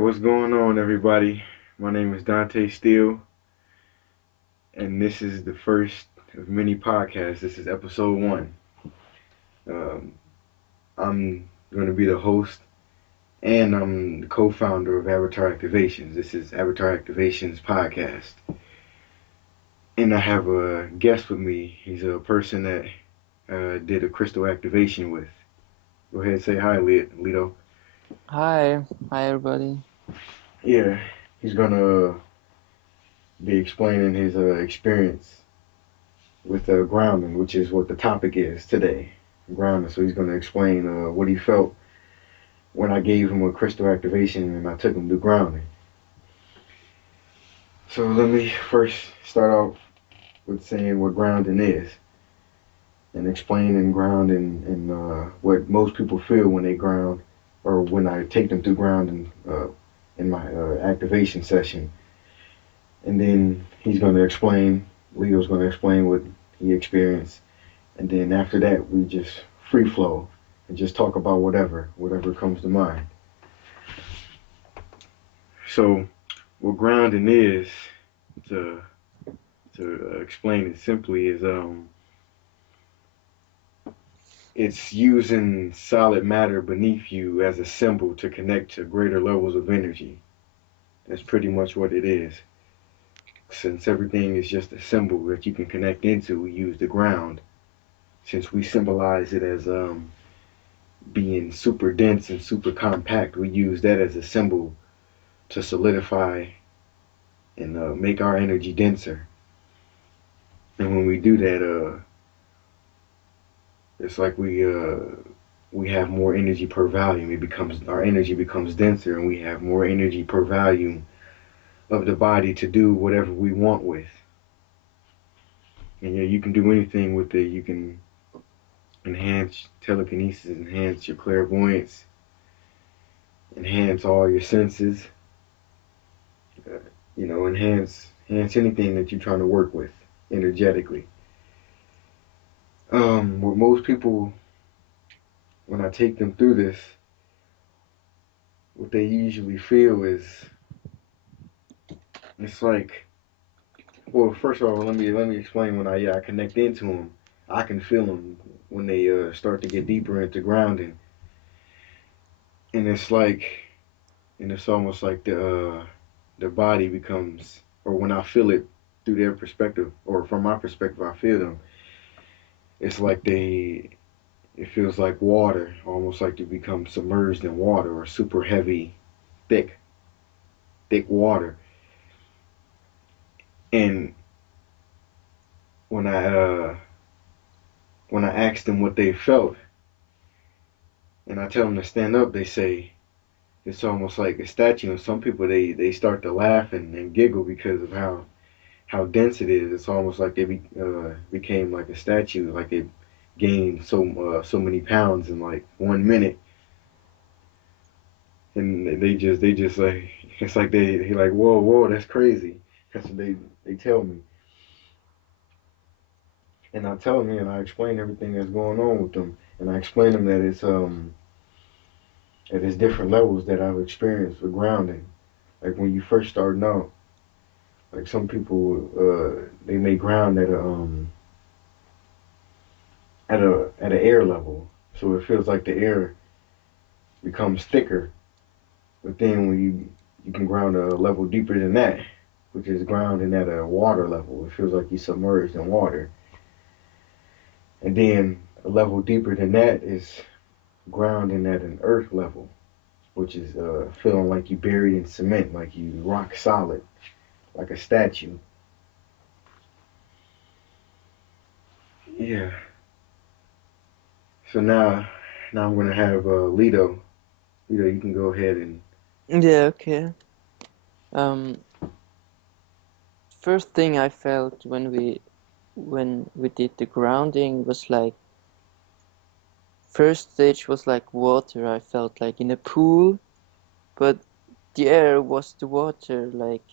what's going on, everybody? My name is Dante Steele, and this is the first of many podcasts. This is episode one. Um, I'm going to be the host, and I'm the co-founder of Avatar Activations. This is Avatar Activations podcast, and I have a guest with me. He's a person that did a crystal activation with. Go ahead, and say hi, Lito. Hi everybody. Yeah, he's gonna be explaining his experience with grounding, which is what the topic is today. Grounding. So he's going to explain what he felt when I gave him a crystal activation and I took him to grounding. So let me first start off with saying what grounding is and explaining grounding and what most people feel when they ground or when I take them through grounding in my activation session. And then he's going to explain, Leo's going to explain what he experienced. And then after that, we just free flow and just talk about whatever comes to mind. So, what grounding is, to explain it simply, is it's using solid matter beneath you as a symbol to connect to greater levels of energy. That's pretty much what it is. Since everything is just a symbol that you can connect into, we use the ground. Since we symbolize it as being super dense and super compact, we use that as a symbol to solidify and make our energy denser. And when we do that, it's like we have more energy per volume. It becomes our energy becomes denser, and we have more energy per volume of the body to do whatever we want with. And you can do anything with it. You can enhance telekinesis, enhance your clairvoyance, enhance all your senses. Enhance anything that you're trying to work with energetically. What most people, when I take them through this, what they usually feel is it's like, well, first of all, let me explain. When I connect into them, I can feel them when they start to get deeper into grounding, and it's like, and it's almost like the body becomes, or when I feel it through their perspective, or from my perspective, I feel them. It's like it feels like water, almost like they become submerged in water or super heavy, thick, thick water. And when I when I ask them what they felt, and I tell them to stand up, they say it's almost like a statue. And some people they start to laugh and giggle because of how dense it is. It's almost like became like a statue, like they gained so many pounds in like 1 minute, and they just like it's like they like whoa that's crazy. That's what they tell me, and I tell them and I explain everything that's going on with them, and I explain them that it's different levels that I've experienced with grounding. Like when you first starting out, like some people they may ground at an air level, so it feels like the air becomes thicker. But then when you can ground a level deeper than that, which is grounding at a water level, it feels like you're submerged in water. And then a level deeper than that is grounding at an earth level, which is feeling like you buried in cement, like you rock solid, like a statue. Yeah. So now I'm gonna have Lito. Lito, you can go ahead and Yeah, okay. Um, First thing I felt when we did the grounding was like first stage was like water. I felt like in a pool, but the air was the water. Like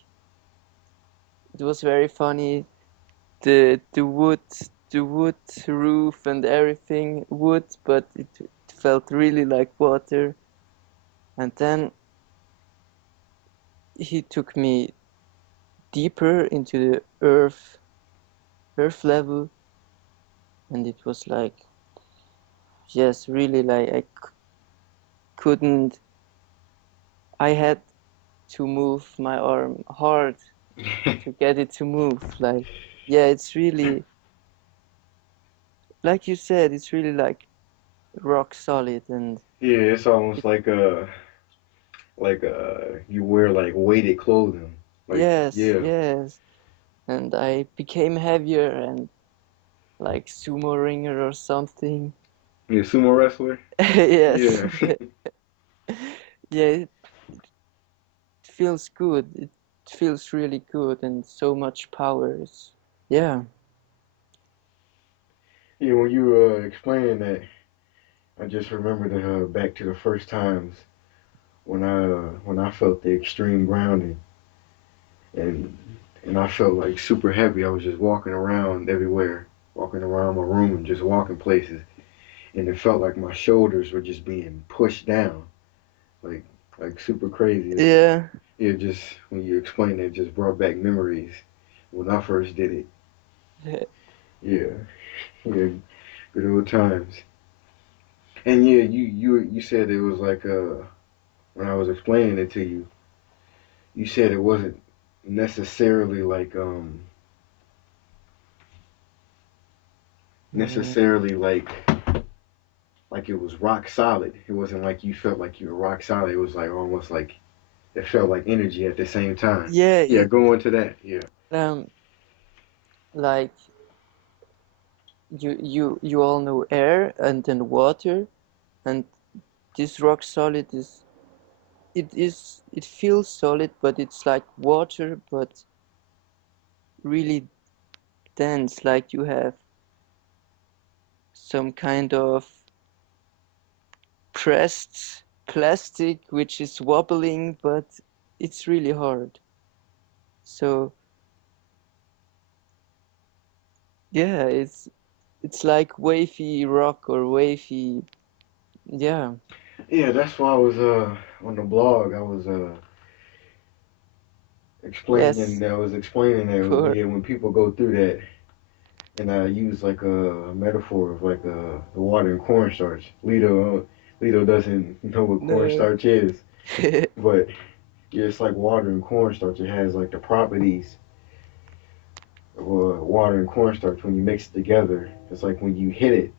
it was very funny. The wood roof and everything wood, but it felt really like water. And then he took me deeper into the earth level, and it was like, yes, really, like couldn't. I had to move my arm hard to get it to move. Like, yeah, it's really, like you said, it's really like rock solid, and Yeah, it's almost it, like you wear like weighted clothing. Like yes, yeah, yes. And I became heavier and like sumo ringer or something. you a sumo wrestler. Yes, Yeah. yeah, it feels good. It feels really good and so much power. Yeah. Yeah, when you explaining that, I just remembered back to the first times when I felt the extreme grounding and and I felt like super heavy. I was just walking around everywhere, walking around my room and just walking places, and it felt like my shoulders were just being pushed down, like like super crazy. Yeah. It just when you explained it, just brought back memories when I first did it. Yeah, yeah, good old times. And yeah, you said it was like when I was explaining it to you, you said it wasn't necessarily Mm, necessarily like it was rock solid. It wasn't like you felt like you were rock solid. It was like almost like it felt like energy at the same time. yeah, Yeah, go into that. Yeah. um, like you all know air and then water, and this rock solid it feels solid, but it's like water, but really dense, like you have some kind of pressed plastic which is wobbling, but it's really hard. So yeah, it's like wavy rock or wavy, yeah, Yeah, that's why I was on the blog. yes, I was explaining that for yeah, when people go through that, and I use like a metaphor of like the water and cornstarch. Lito doesn't know what no. cornstarch is, but yeah, it's like water and cornstarch. It has like the properties of water and cornstarch. When you mix it together, it's like when you hit it,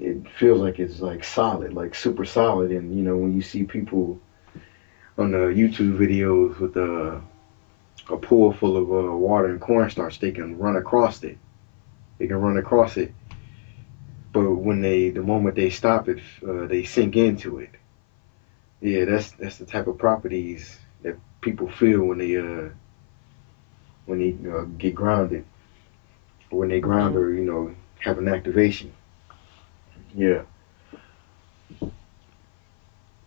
it feels like it's like solid, like super solid. And you know when you see people on the YouTube videos with a pool full of water and cornstarch, they can run across it. They can run across it, but when the moment they stop it, they sink into it. Yeah, that's the type of properties that people feel when they get grounded, or when they ground Mhm. or have an activation. Yeah.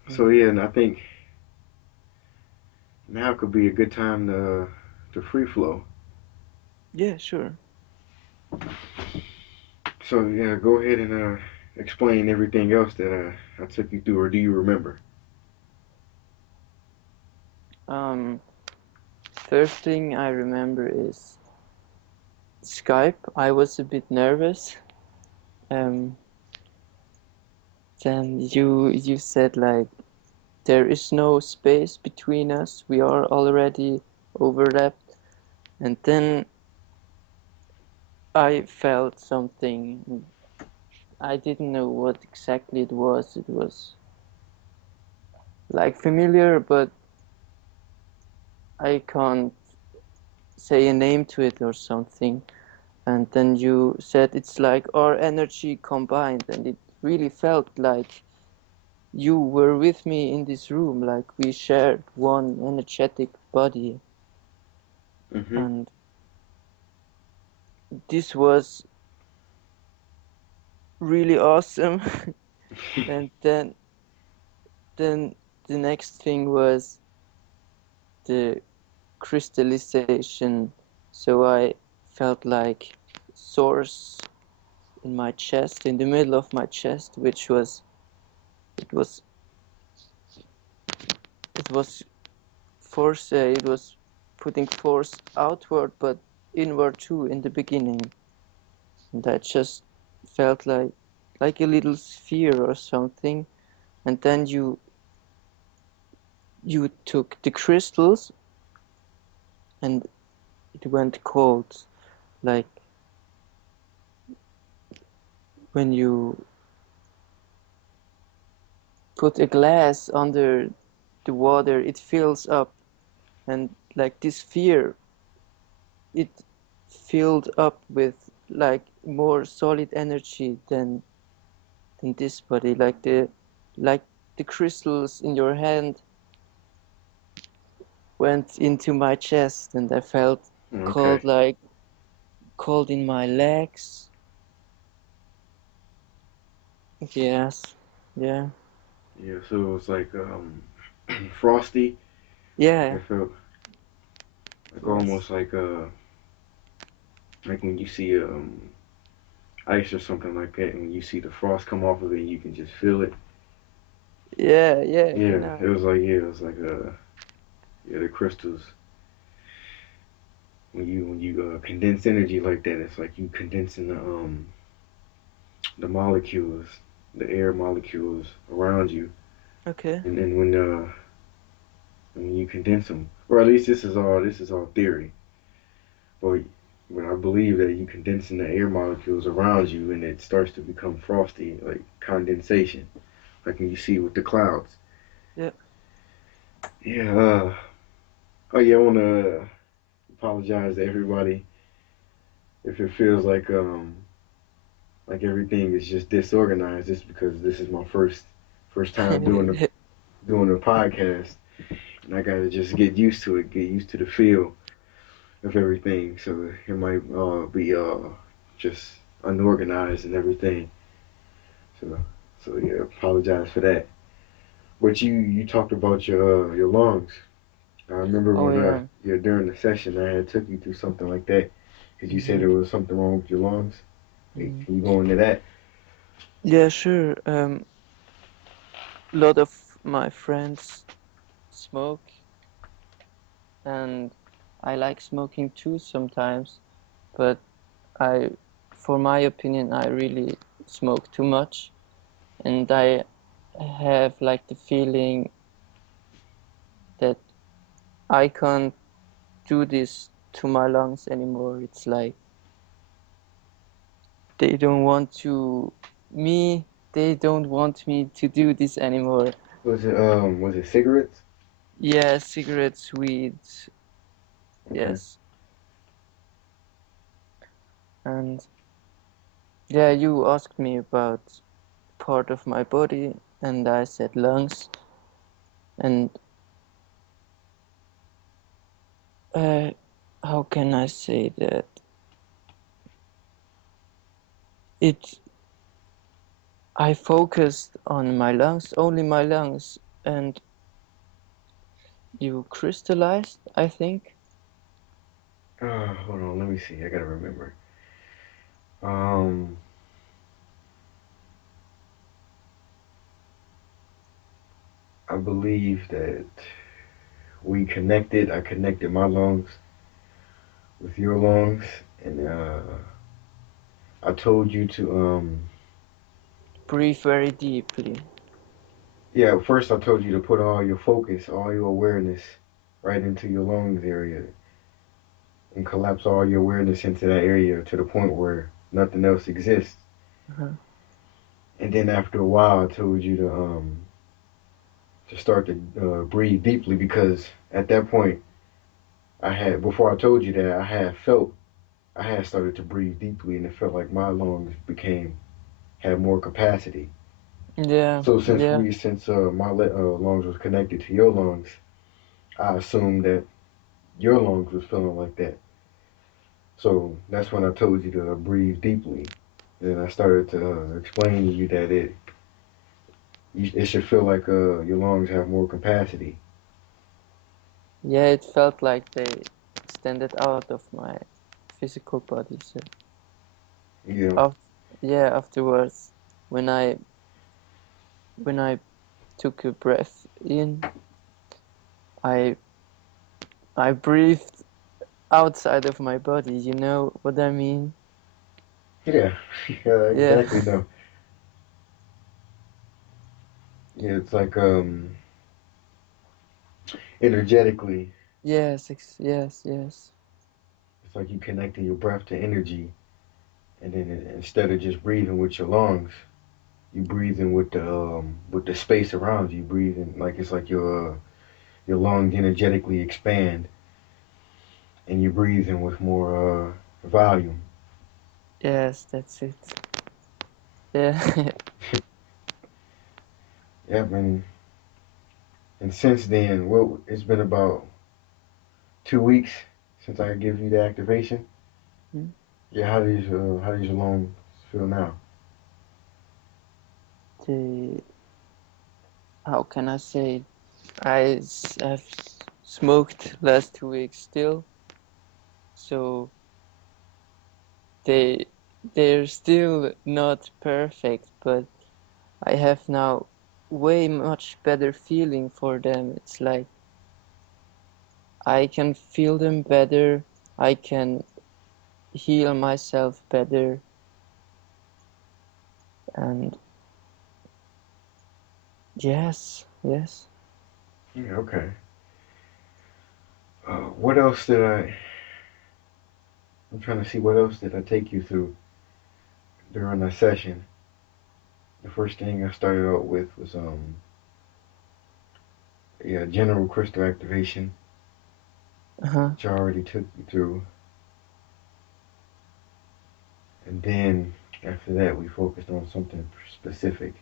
So Mhm. yeah, and I think now could be a good time to free flow. Yeah, sure. So yeah, go ahead and explain everything else that I took you through, or do you remember? Um, First thing I remember is Skype. I was a bit nervous. Um, then you said like there is no space between us. We are already overlapped. And then I felt something. I didn't know what exactly it was. It was like familiar, but I can't say a name to it or something. And then you said it's like our energy combined, and it really felt like you were with me in this room, like we shared one energetic body. Mm-hmm. And this was really awesome. And then the next thing was the crystallization. So I felt like source in my chest, in the middle of my chest, which was it was it was force. It was putting force outward, but inward too in the beginning. And I just felt like a little sphere or something. And then you took the crystals, and it went cold, like when you put a glass under the water, it fills up, and like this sphere, it filled up with like more solid energy than this body, like the crystals in your hand went into my chest, and I felt Okay. cold, like cold in my legs. Yes, yeah, Yeah. So it was like frosty. Like yeah, it felt like yes, almost like when you see ice or something like that, and when you see the frost come off of it, you can just feel it. yeah, yeah, Yeah. genau. It was like yeah, the crystals. When you condense energy like that, it's like you condensing the molecules, the air molecules around you, Okay. and then when you condense them, or at least this is all theory, but when I believe that you condensing the air molecules around you, and it starts to become frosty, like condensation, like when you see with the clouds. Yeah. Yeah. Oh yeah, I want to apologize to everybody if it feels like everything is just disorganized. Just because this is my first time doing a podcast, and I gotta just get used to it, get used to the feel of everything. So it might be just unorganized and everything. So yeah, apologize for that. But you talked about your lungs. I remember Oh when yeah. yeah, during the session I had took you through something like that because you said Hmm. there was something wrong with your lungs. Hey, Hmm. can you go into that? Yeah, sure. A lot of my friends smoke, and I like smoking too sometimes, but I, for my opinion, I really smoke too much, and I have like the feeling that I can't do this to my lungs anymore. It's like they don't want to me, they don't want me to do this anymore. Was it cigarettes? Yeah, cigarettes, weed, Okay. yes. And yeah, you asked me about part of my body, and I said lungs. And uh, how can I say that? It I focused on my lungs, only my lungs, and you crystallized, I think. Hold on, let me see. I gotta remember. Um, I believe that we connected. I connected my lungs with your lungs, and I told you to Breathe very deeply. yeah. First, I told you to put all your focus, all your awareness, right into your lungs area, and collapse all your awareness into that area to the point where nothing else exists. Uh-huh. And then after a while, I told you to start to breathe deeply because at that point, I had before I told you that I had started to breathe deeply, and it felt like my lungs became had more capacity. Yeah, So yeah, since my lungs was connected to your lungs, I assumed that your lungs was feeling like that. So that's when I told you to breathe deeply. Then I started to explain to you that it should feel like your lungs have more capacity. yeah. It felt like they extended out of my physical body. So, Yeah. af yeah, afterwards, when I when I took a breath in, I I breathed outside of my body, you know what I mean? Yeah, yeah, Yeah. exactly. No, yeah, it's like energetically, Yes, yes, yes. it's like you connecting your breath to energy, and then instead of just breathing with your lungs, you breathing with the space around you. Breathing like it's like your lungs energetically expand, and you're breathing with more volume. Yes, that's it. Yeah. Yep, and since then, well, it's been about 2 weeks since I give you the activation. Yeah, how does your lungs feel now? the how can I say? Have smoked last 2 weeks still, so they they're still not perfect, but I have now way much better feeling for them. It's like I can feel them better. I can heal myself better, and yes, yes. Yeah, okay. What else did I? I'm trying to see what else did I take you through during the session. The first thing I started out with was yeah, general crystal activation, Uh-huh. which I already took you through, and then after that we focused on something specific.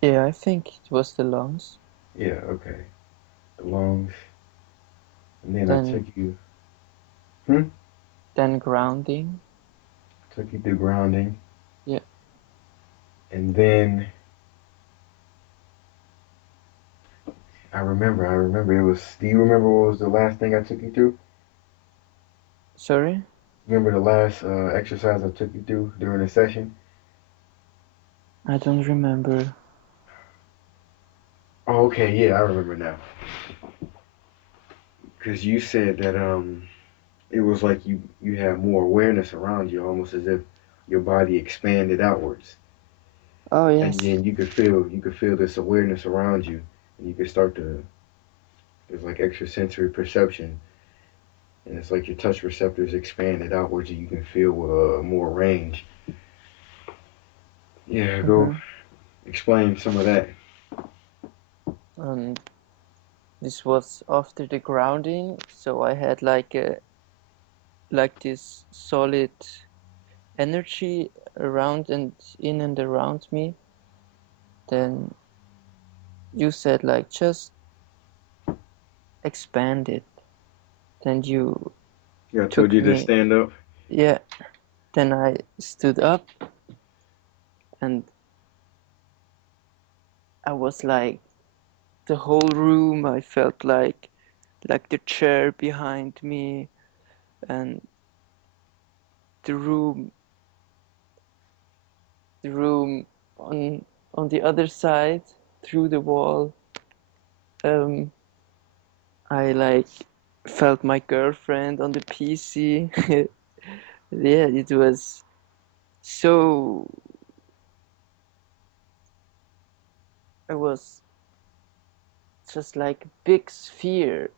Yeah, I think it was the lungs. Yeah, okay. The lungs, and then I Then hmm, then grounding. took you through grounding, Yeah. and then I remember it was. Do you remember what was the last thing I took you through? Sorry? Remember the last exercise I took you through during the session? I don't remember. Oh, okay, yeah, I remember now. Because you said that it was like you have more awareness around you, almost as if your body expanded outwards, Oh, and yes. then you could feel this awareness around you, and you could start to there's like extrasensory perception, and it's like your touch receptors expanded outwards, and you can feel more range. Yeah, go Mm-hmm. explain some of that. And this was after the grounding, so I had like this solid energy around and in and around me. Then you said like just expand it. Then you Yeah, I told took you to me, stand up. yeah. Then I stood up and I was like the whole room. I felt like the chair behind me and the room the room on the other side through the wall. Um, I like felt my girlfriend on the PC. Yeah, it was so. I was just like a big sphere.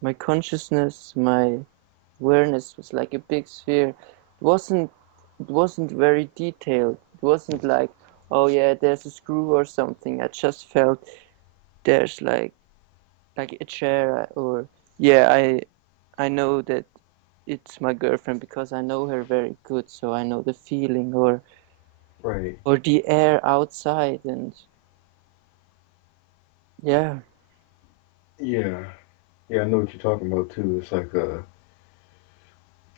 My consciousness, my awareness was like a big sphere. It wasn't very detailed. It wasn't like, oh yeah, there's a screw or something. I just felt there's like a chair or yeah, I know that it's my girlfriend because I know her very good, so I know the feeling Right. or the air outside and yeah. Yeah. Yeah, I know what you're talking about too. It's like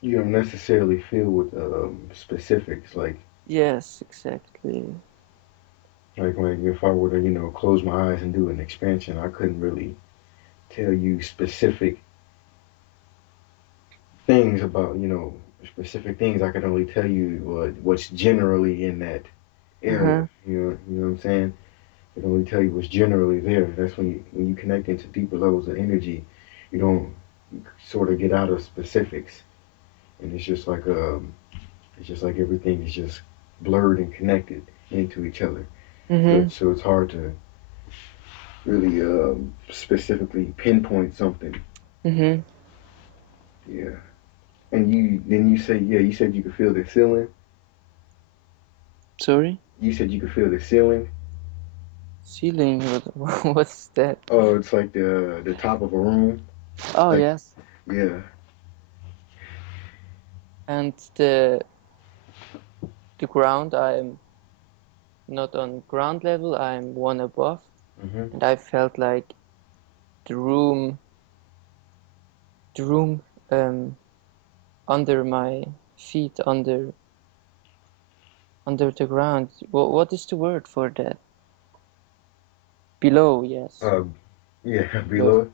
you don't necessarily feel with specifics. Yes, exactly. Like if I were to close my eyes and do an expansion, I couldn't really tell you specific things about specific things. I could only tell you what's generally in that area. Uh-huh. You know what I'm saying? It only tell you what's generally there. That's when you connect into deeper levels of energy, you don't sort of get out of specifics, and it's just like everything is just blurred and connected into each other. Mm-hmm. So it's hard to really specifically pinpoint something. Mm-hmm. Yeah. And you say you said you could feel the ceiling. Sorry? You said you could feel the ceiling. Ceiling, what's that? Oh, it's like the top of a room. Oh, Like yes. yeah. And the ground, I'm not on ground level, I'm one above. Mhm. And I felt like the room, the room um, under my feet, under the ground. What is the word for that? Below, yes. Uh, yeah. Below.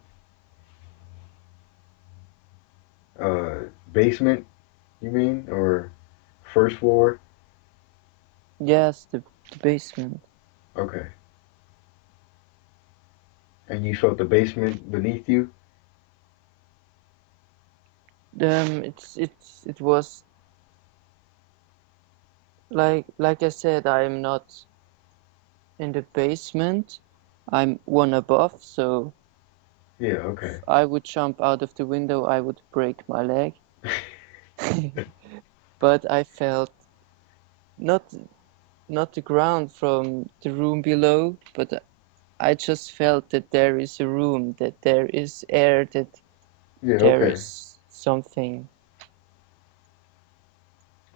Below. Uh, basement. You mean or first floor? Yes, the basement. Okay. And you felt the basement beneath you. It was like I said, I'm not in the basement. I'm one above, so Yeah. Okay. if I would jump out of the window, I would break my leg. But I felt not not the ground from the room below, but I just felt that there is a room, that there is air, that Yeah. there Okay. is something.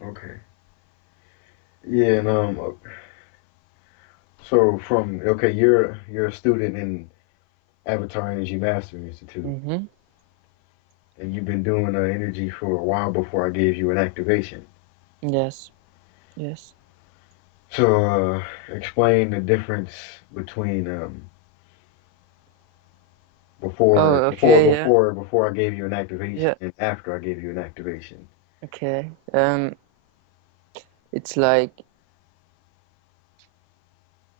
Okay. Yeah. And so from okay, you're a student in Avatar Energy Mastery Institute, Mm-hmm. and you've been doing energy for a while before I gave you an activation. Yes, yes. So explain the difference between Oh, okay, yeah, before I gave you an activation yeah, and after I gave you an activation. okay. It's like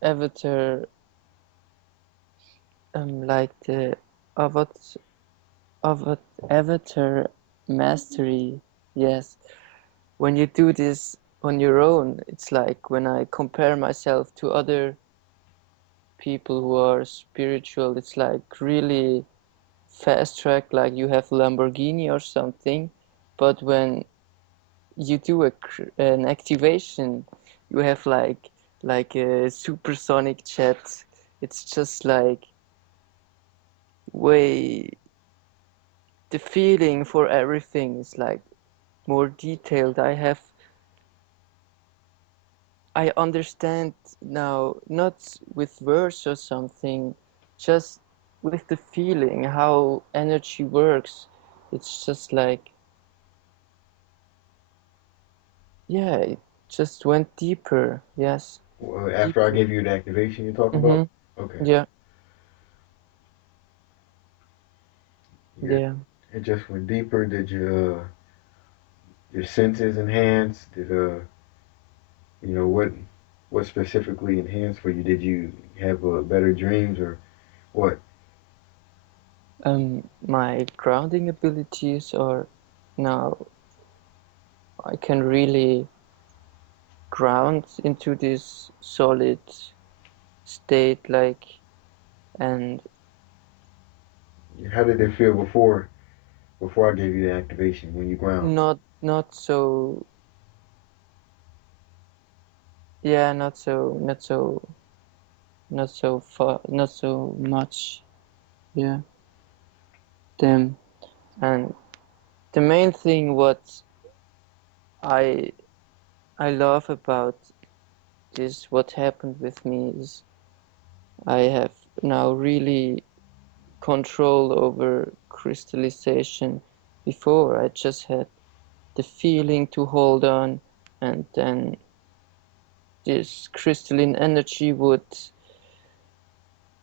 Avatar, like the Avat, Avat, Avatar mastery. Yes, when you do this on your own, it's like when I compare myself to other people who are spiritual, it's like really fast track, like you have Lamborghini or something. But when you do an activation, you have like a supersonic jet. It's just like way the feeling for everything is like more detailed. I understand now, not with words or something, just with the feeling how energy works. It's just like, yeah, it just went deeper. Yes, Well, after I deeper. gave you the activation, you talk about. Mm-hmm. Okay. Yeah, Your yeah. it just went deeper. Did your senses enhance? Did what specifically enhanced for you? Did you have better dreams or what? My grounding abilities are now I can really ground into this solid state, like, and How did it feel before I gave you the activation when you ground? not so, yeah, not so far, not so much, yeah. Them and the main thing what I I love about this, what happened with me is I have now really control over crystallization. Before I just had the feeling to hold on, and then this crystalline energy would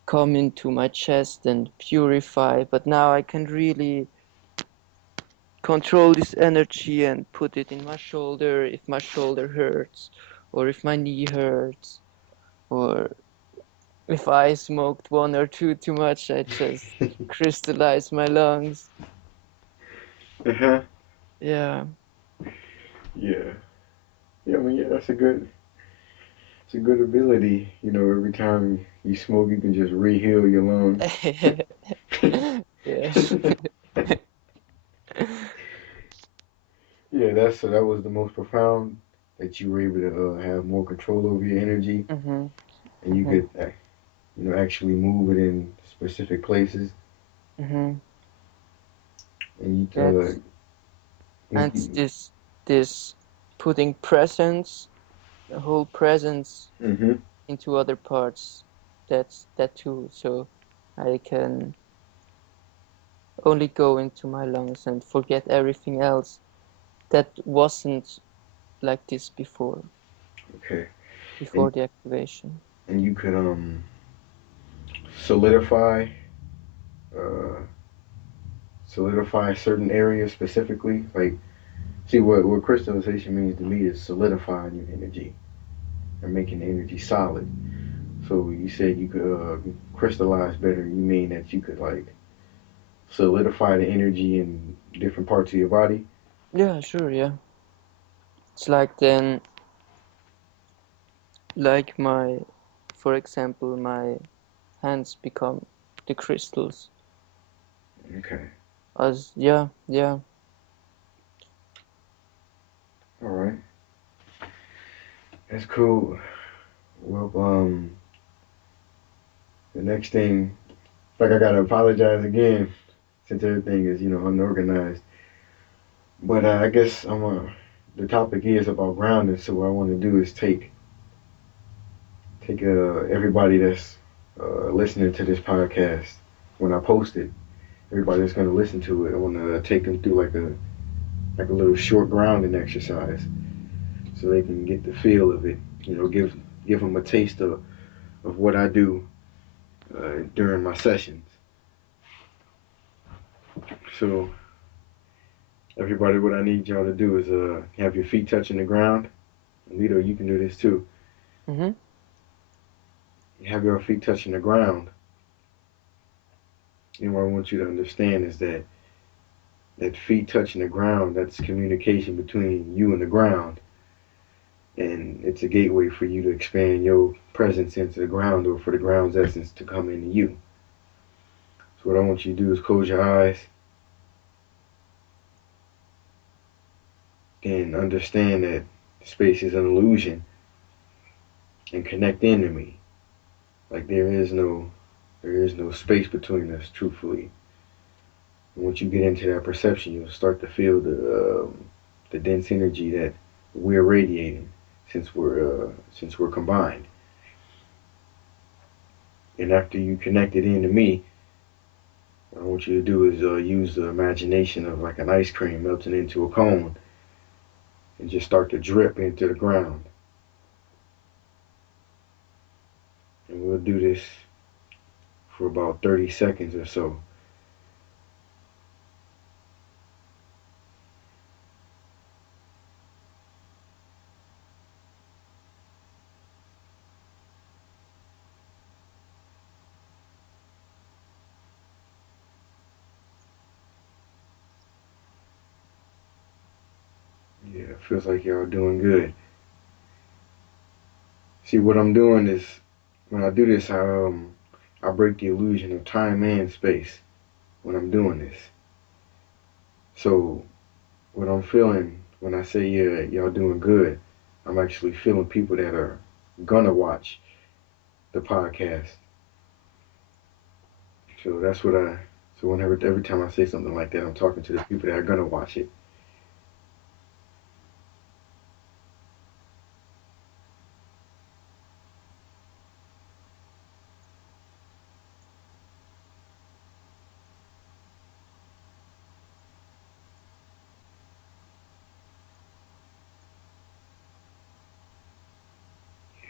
come into my chest and purify. But now I can really control this energy and put it in my shoulder if my shoulder hurts, or if my knee hurts, or If I smoked one or two too much, I just crystallize my lungs. Uh-huh. Yeah. Yeah. Yeah, I mean, yeah, it's a good ability. You know, every time you smoke, you can just reheal your lungs. Yes. Yeah, that was the most profound, that you were able to have more control over your energy, Mm-hmm. and you Mm-hmm. could, actually move it in specific places, Mm-hmm. and Yes. And this putting presence, the whole presence mm-hmm. into other parts. That's that too. So I can only go into my lungs and forget everything else that wasn't like this Okay, and before the activation. and you could solidify uh certain areas specifically. Like, see, what crystallization means to me is solidifying your energy and making the energy solid. So you said you could crystallize better. You mean that you could like solidify the energy in different parts of your body? Yeah, sure, yeah. It's like then, like for example, my hands become the crystals. Okay. As yeah, yeah. All right. That's cool. Well, the next thing, like, I gotta apologize again since everything is, unorganized. But I guess the topic is about grounding. So what I want to do is take everybody that's listening to this podcast when I post it. Everybody that's gonna listen to it, I want to take them through like a little short grounding exercise, so they can get the feel of it. Give them a taste of what I do during my sessions. So everybody, what I need y'all to do is have your feet touching the ground. Lito, you can do this too. Mm-hmm. Have your feet touching the ground. And what I want you to understand is that feet touching the ground, that's communication between you and the ground. And it's a gateway for you to expand your presence into the ground, or for the ground's essence to come into you. So what I want you to do is close your eyes and understand that space is an illusion, and connect into me. Like, there is no space between us, truthfully. And once you get into that perception, you'll start to feel the dense energy that we're radiating, since we're combined. And after you connect it into me, what I want you to do is use the imagination of like an ice cream melting into a cone, and just start to drip into the ground. And we'll do this for about 30 seconds or so. Yeah, it feels like y'all doing good. See, what I'm doing is, when I do this, I break the illusion of time and space when I'm doing this. So what I'm feeling when I say, yeah, y'all doing good, I'm actually feeling people that are gonna watch the podcast. So that's what I. So whenever every time I say something like that, I'm talking to the people that are gonna watch it.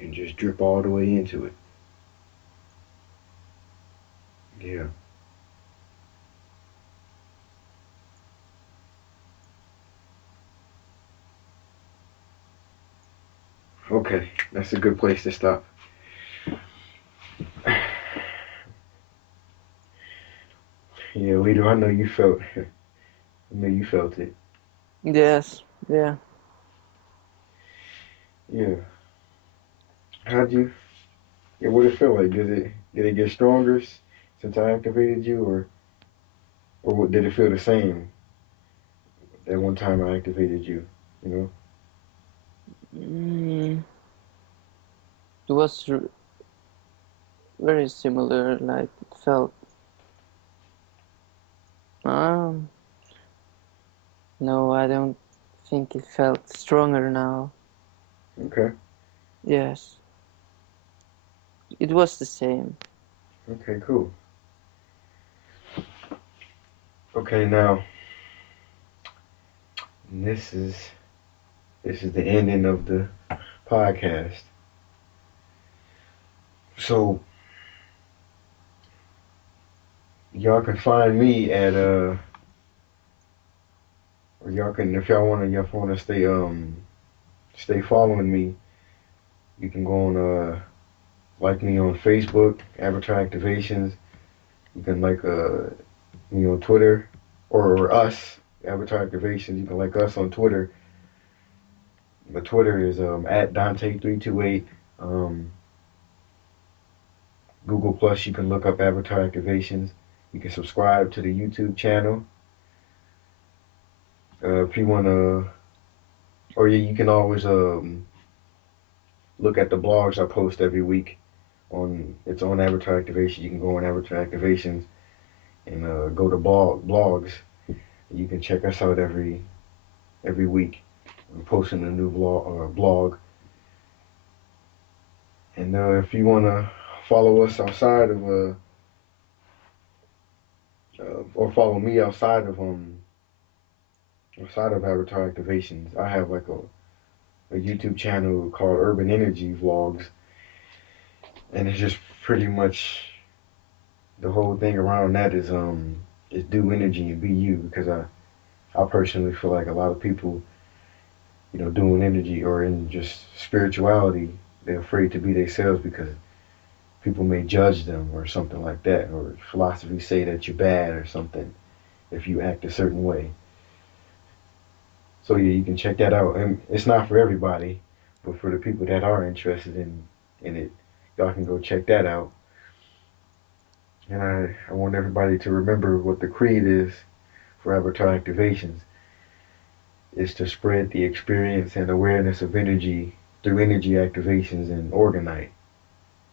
And just drip all the way into it. Yeah. Okay, that's a good place to stop. Yeah, Lito, I know you felt. I know you felt it. Yes, yeah. Yeah. How'd you? Yeah, what it feel like? Did it get stronger since I activated you, did it feel the same that one time I activated you? You know? Mm, it was very similar, like it felt. Um, no, I don't think it felt stronger now. Okay. Yes, it was the same. Okay. Cool. Okay. Now this is this is the ending of the podcast. So y'all can find me at or y'all can if y'all wanna stay following me, you can go on like me on Facebook, Avatar Activations. You can like me on Twitter or us, Avatar Activations. You can like us on Twitter. The Twitter is at Dante328. Um, Google Plus, you can look up Avatar Activations. You can subscribe to the YouTube channel. If you want to, or yeah, you can always look at the blogs I post every week. It's on Avatar Activations. You can go on Avatar Activations and go to blogs. You can check us out every week. I'm posting a new blog. And if you want to follow us or follow me outside of Avatar Activations, I have like a YouTube channel called Urban Energy Vlogs, and it's just pretty much the whole thing around that is do energy and be you because I personally feel like a lot of people, doing energy or in just spirituality, they're afraid to be themselves because people may judge them or something like that, or philosophy say that you're bad or something if you act a certain way. So yeah, you can check that out. And it's not for everybody, but for the people that are interested in it, y'all can go check that out. And I want everybody to remember what the creed is for Avatar Activations is to spread the experience and awareness of energy through energy activations and Organite.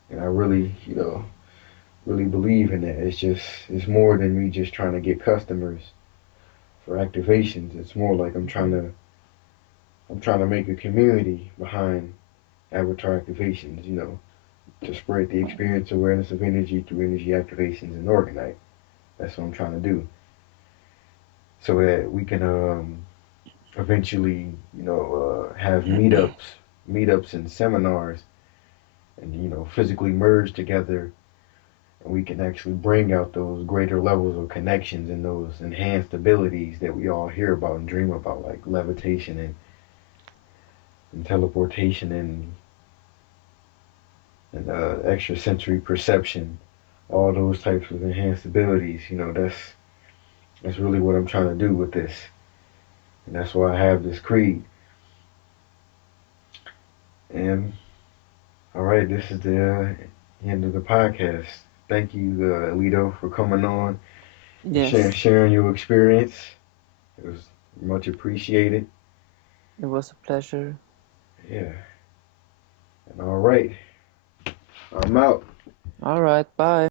And I really, really believe in that. It's more than me just trying to get customers for activations. It's more like I'm trying to make a community behind Avatar Activations, to spread the experience awareness of energy through energy activations and Organite. That's what I'm trying to do. So that we can eventually, have meetups and seminars and physically merge together and we can actually bring out those greater levels of connections and those enhanced abilities that we all hear about and dream about, like levitation and teleportation and extrasensory perception, all those types of enhanced abilities. That's really what I'm trying to do with this, and that's why I have this creed. And all right, this is the end of the podcast. Thank you, Alito, for coming on and sharing Yes, sharing your experience. It was much appreciated. it was a pleasure. Yeah. And all right, I'm out. All right, bye.